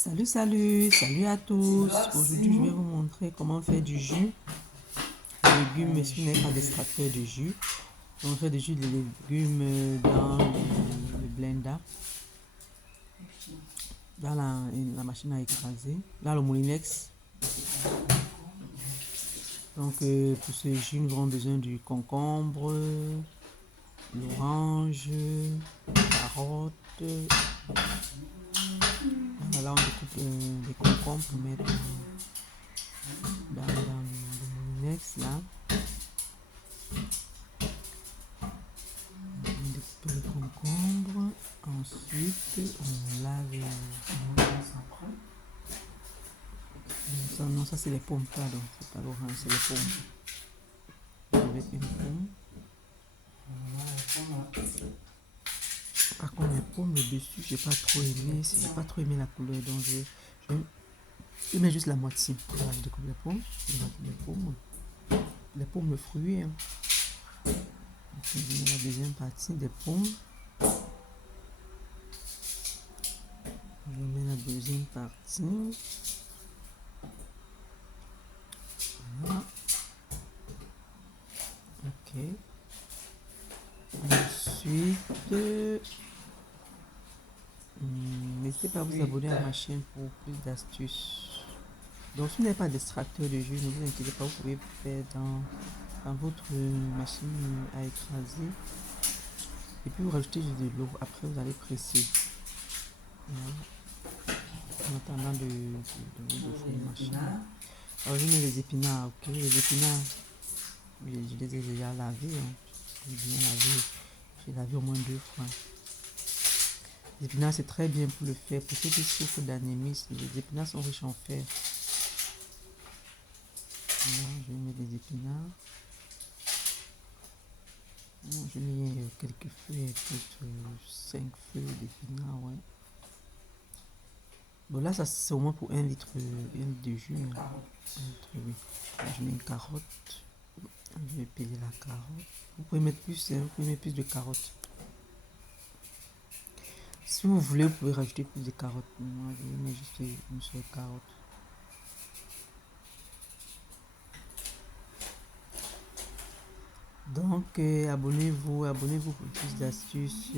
Salut à tous. Aujourd'hui, je vais vous montrer comment faire du jus de légumes si vous n'avez pas d'extracteur de jus. On fait du jus de légumes dans le blender, dans la machine à écraser, dans le moulinex. Donc, pour ce jus, nous aurons besoin du concombre, l'orange, la carotte. Voilà, on découpe les concombres pour mettre dans le moulinex là. On découpe le concombre. Ensuite, on lave. Non, ça c'est les pommes, pardon. C'est pas l'orange, c'est les pommes. Avec une pomme. Par contre, les pommes, le dessus, j'ai pas trop aimé la couleur. Donc, je mets juste la moitié. Voilà, je découpe les pommes. Les pommes, le fruit. Hein. Je mets la deuxième partie des pommes. Je mets la deuxième partie. Voilà. Ok. Ensuite, n'hésitez pas à vous abonner à ma chaîne pour plus d'astuces. Donc, si vous n'avez pas d'extracteur de jus, ne vous inquiétez pas, vous pouvez faire dans votre machine à écraser. Et puis, vous rajoutez juste de l'eau. Après, vous allez presser. Voilà. En attendant de faire une machine. Alors, je mets les épinards. Ok, les épinards, je les ai déjà lavés. Hein. J'ai lavé au moins 2 fois. Les épinards, c'est très bien pour le fer. Pour ceux qui souffrent d'anémie, les épinards sont riches en fer. Voilà, je vais mettre des épinards. Je mets quelques feuilles, peut-être 5 feuilles d'épinards, ouais. Bon, là, ça c'est au moins pour 1 litre de jus. Oui. Je mets une carotte. Je vais peler la carotte. Vous pouvez mettre plus, vous pouvez mettre plus de carottes. Si vous voulez, vous pouvez rajouter plus de carottes. Moi, je mets juste une seule carotte. Donc, abonnez-vous pour plus d'astuces.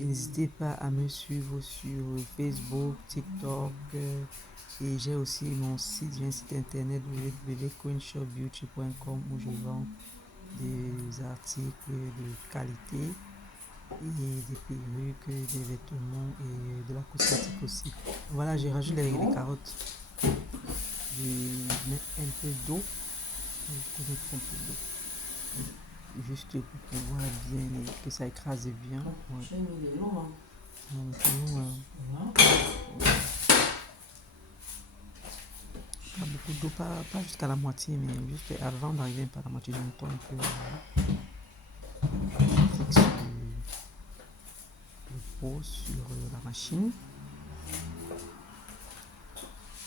N'hésitez pas à me suivre sur Facebook, TikTok. Et j'ai aussi mon site, j'ai un site internet www.queenshopbeauty.com où je vends des articles de qualité et des perruques, des vêtements et de la cosmétique aussi. Voilà, j'ai rajouté les carottes. Je mets un peu d'eau. Juste pour pouvoir bien que ça écrase bien. Ouais. Pas beaucoup d'eau, pas jusqu'à la moitié, mais juste avant d'arriver par la moitié, je me tourne un peu. Je fixe le pot sur la machine.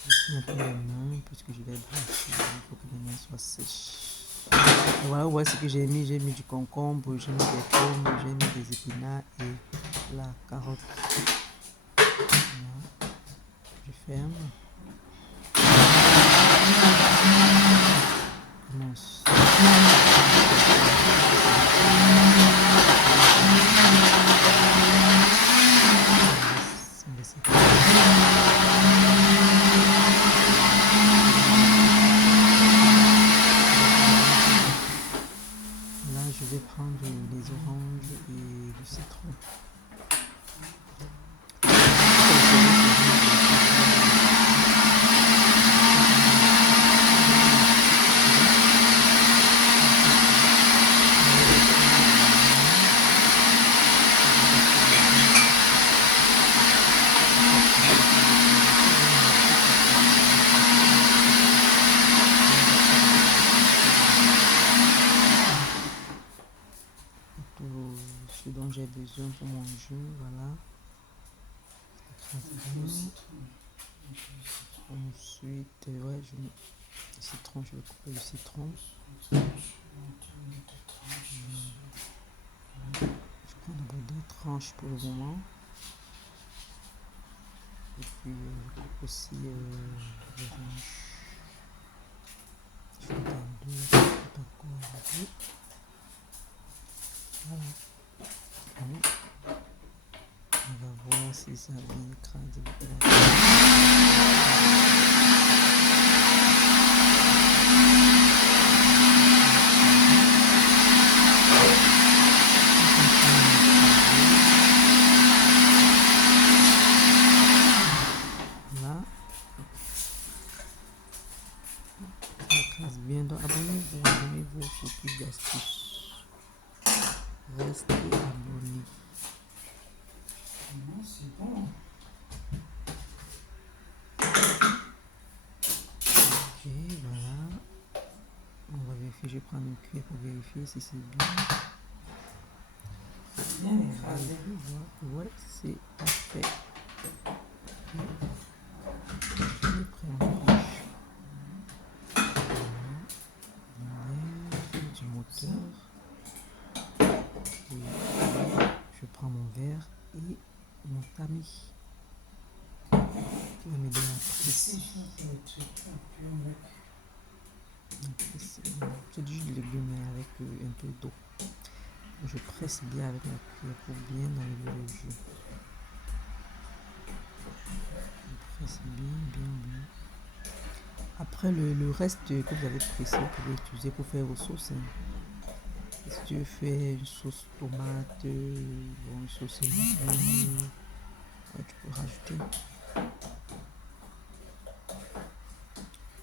Je mets un peu les mains parce que je vais brancher. Il faut que les mains soient sèches. Et voilà, vous voyez ce que j'ai mis. J'ai mis du concombre, j'ai mis des pommes, j'ai mis des épinards et la carotte. Voilà. Je ferme. Commence. Là, je vais prendre les oranges et le citron. Tout ce dont j'ai besoin pour mon jus, voilà. Ensuite, ouais, je mets le citron, je vais couper le citron. Je prends d'abord 2 tranches pour le moment. Et puis je coupe aussi l'orange. Je vais dans deux, je ne sais pas quoi avec. Voilà. Bon. On va voir si ça a bien écrasé. Là. Ça écrase bien. Donc abonnez-vous pour plus d'astuces. Restez abonnés. Non, c'est bon. Ok, voilà. On va vérifier. Je vais prendre une cuillère pour vérifier si c'est bien. Bien écrasé. Ouais, c'est parfait. Je vais prendre une couche. Du moteur. Et je prends mon verre et mon tamis. Qui va m'aider à presser. C'est du jus de légumes avec un peu d'eau. Je presse bien avec ma cuillère pour bien enlever le jus. Je presse bien. Après, le reste que vous avez pressé, vous pouvez utiliser pour faire vos sauces. Si tu veux faire une sauce tomate, une sauce légumes, tu peux rajouter.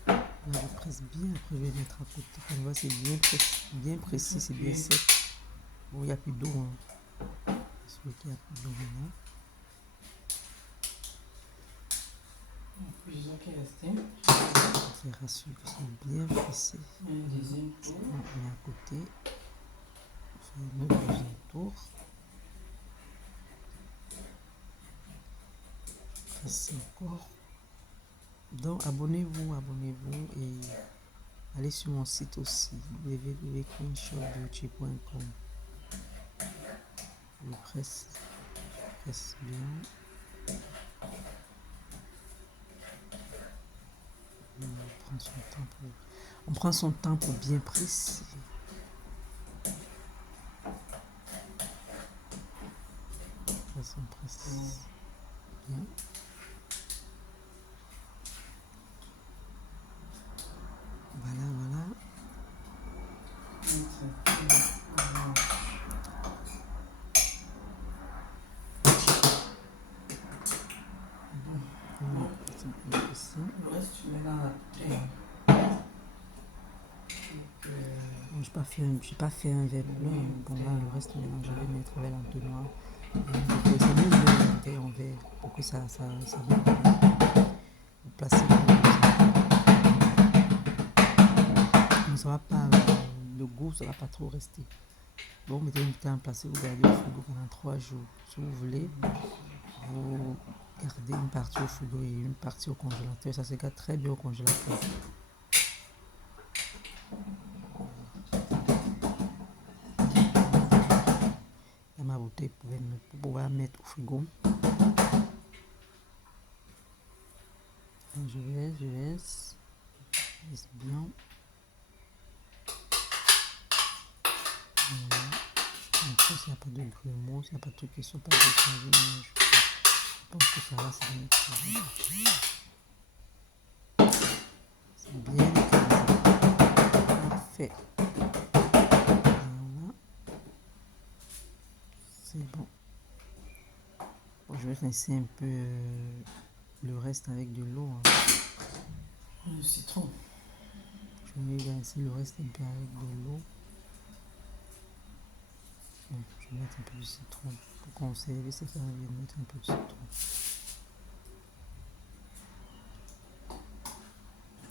Là, je presse bien, après je vais mettre à côté. On voit, c'est bien précis, c'est bien sec. Bon, il n'y a plus d'eau. Celui qui a plus d'eau maintenant. C'est rassuré, c'est bien pressé. Un deuxième tour. On met à côté. On fait un autre deuxième tour. Pressez encore. Donc abonnez-vous et allez sur mon site aussi, www.queenshopbeauty.com. Je presse bien. On prend son temps pour bien presser. On presse bien. Voilà. Le reste, tu mets dans la bouteille. Je n'ai pas fait un verre plein. Bon, là, le reste, maintenant, je vais mettre avec l'entonnoir. C'est mieux de mettre la bouteille en verre pour que ça vous placez. Mais ça va pas, le goût, ça va pas trop rester. Bon, mettez une bouteille en place, vous gardez au frigo pendant 3 jours. Si vous voulez, vous gardez une partie au frigo et une partie au congélateur. Ça se garde très bien au congélateur. Dans ma bouteille, vous pouvez mettre au frigo. Je laisse bien. Voilà. Après, s'il n'y a pas de grumeaux, s'il n'y a pas de trucs qui ne sont pas déchargés, je pense que ça va, c'est bien. C'est bien écrasé. Parfait. Voilà. C'est bon. Bon, je vais rincer un peu le reste avec de l'eau. Le citron. Je vais rincer le reste un peu avec de l'eau. Bon, je vais mettre un peu de citron. Pour conserver, c'est ça, je vais mettre un peu de citron.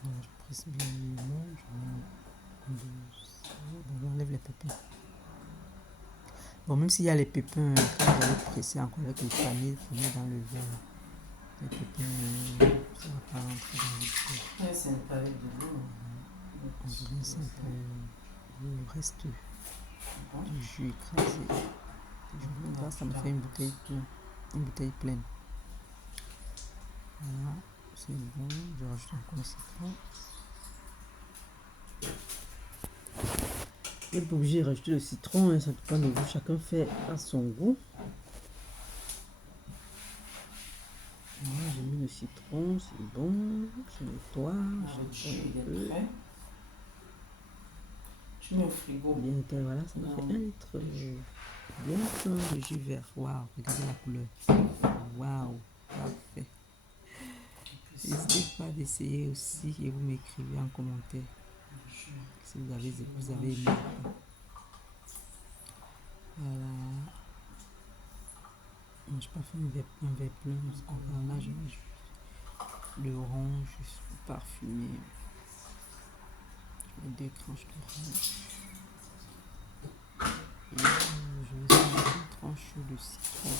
Voilà, je presse bien le limon. Je enlève les pépins. Bon, même s'il y a les pépins, quand vous allez presser encore avec le panier, vous mettez dans le verre. Les pépins, ça ne va pas rentrer dans le verre. Ouais, c'est un peu avec de l'eau. On va laisser un peu le reste du jus écrasé. Là, ça me fait une bouteille pleine. c'est bon. Je rajoute encore le citron. Vous n'êtes pas obligé de rajouter le citron, hein, ça dépend de vous. Chacun fait à son goût. Voilà, j'ai mis le citron, c'est bon. Je nettoie. Je nettoie un peu. Je mets au frigo. Bien nettoyé, voilà, ça me fait 1 litre bien plein de jus vert. Waouh, regardez la couleur. Waouh, parfait. N'hésitez pas d'essayer aussi et vous m'écrivez en commentaire si vous avez aimé. Voilà. Je n'ai pas fait un verre plein, c'est pas grave. Là, je mets juste le orange juste pour parfumer. Je mets 2 tranches d'orange. Et je vais mettre une tranche de citron.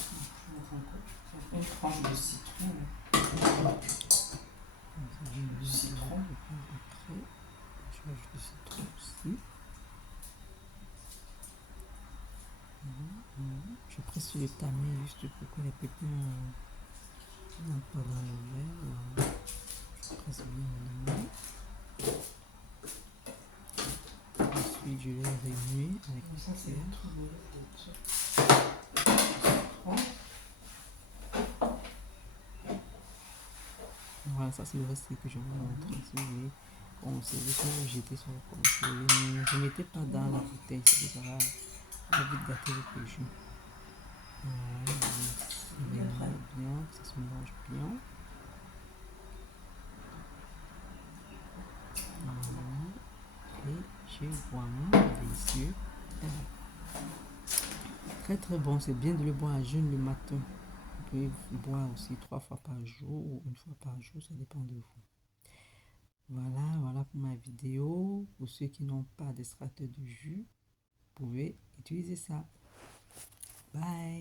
Une tranche de citron. Du citron. Après, je rajoute le citron aussi. Je presse sur le tamis juste pour que les pépins n'entrent pas dans le verre. Voilà. Je presse bien le tamis. Ensuite, je vais remuer avec le citron. Voilà, ça c'est le reste que je vais vous montrer. Si vous voulez, bon, c'est juste que vous jetez sur le compte. Ne mettez pas dans la bouteille, ça va vite gâter votre jus. Voilà, je vais bien, que ça se mélange bien. Voilà. Et je bois délicieux. Très très bon, c'est bien de le boire à jeûne le matin. Vous pouvez boire aussi 3 fois par jour ou 1 fois par jour, ça dépend de vous. Voilà pour ma vidéo. Pour ceux qui n'ont pas d'extracteur de jus, vous pouvez utiliser ça. Bye!